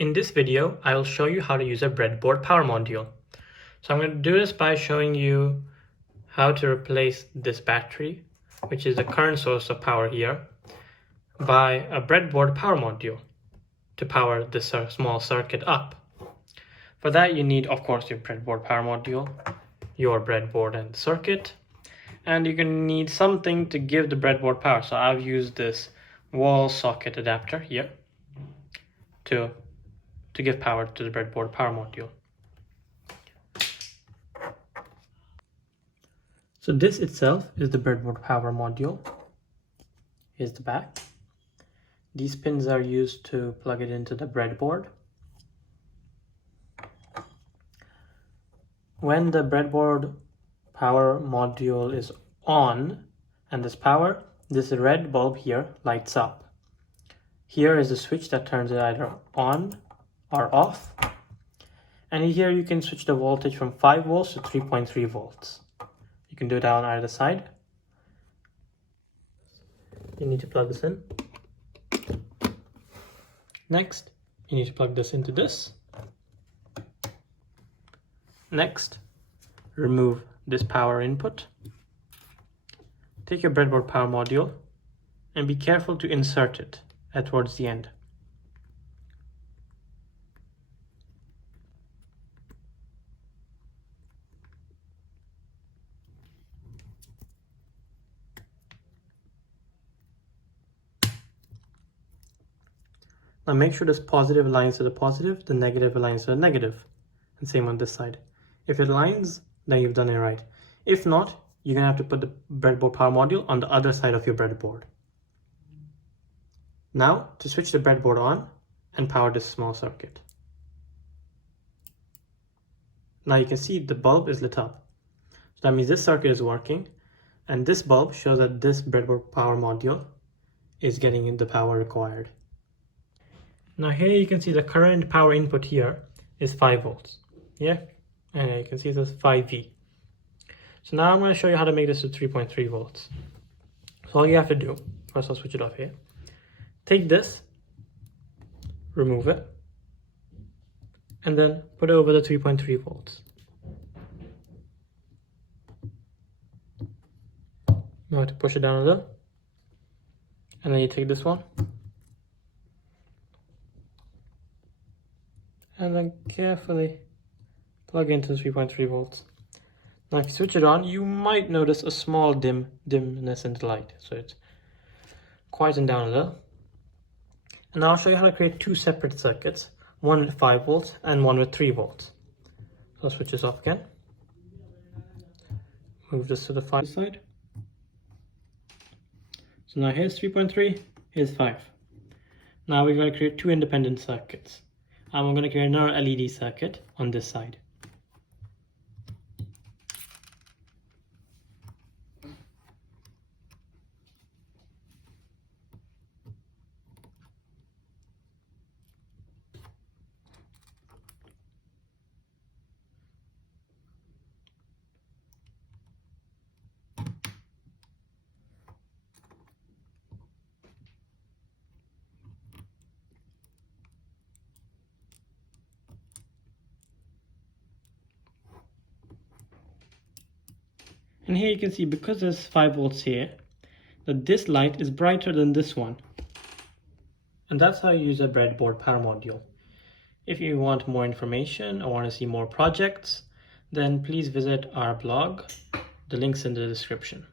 In this video, I will show you how to use a breadboard power module. So I'm going to do this by showing you how to replace this battery, which is the current source of power here, by a breadboard power module to power this small circuit up. For that, you need, of course, your breadboard power module, your breadboard and circuit, and you're going to need something to give the breadboard power. So I've used this wall socket adapter here to give power to the breadboard power module. So this itself is the breadboard power module. Here's the back. These pins are used to plug it into the breadboard. When the breadboard power module is on and this power, this red bulb here lights up. Here is the switch that turns it either on or off. And here you can switch the voltage from 5 volts to 3.3 volts. You can do it on either side. You need to plug this in. Next, you need to plug this into this. Next, remove this power input. Take your breadboard power module and be careful to insert it towards the end. Now make sure this positive aligns to the positive, the negative aligns to the negative, and same on this side. If it aligns, then you've done it right. If not, you're going to have to put the breadboard power module on the other side of your breadboard. Now, to switch the breadboard on and power this small circuit. Now you can see the bulb is lit up. So that means this circuit is working, and this bulb shows that this breadboard power module is getting in the power required. Now here you can see the current power input here is 5 volts. Yeah, and you can see it says 5V. So now I'm going to show you how to make this to 3.3 volts. So all you have to do, first I'll switch it off here. Take this, remove it, and then put it over the 3.3 volts. Now I have to push it down a little, and then you take this one, and then carefully plug into 3.3 volts. Now if you switch it on, you might notice a small dimness in the light. So it's quieting down a little. And now I'll show you how to create two separate circuits, one with 5 volts and one with 3 volts. So I'll switch this off again. Move this to the 5 side. So now here's 3.3, here's 5. Now we're going to create two independent circuits. And we're going to create another LED circuit on this side. And here you can see, because there's 5 volts here, that this light is brighter than this one. And that's how you use a breadboard power module. If you want more information or want to see more projects, then please visit our blog. The link's in the description.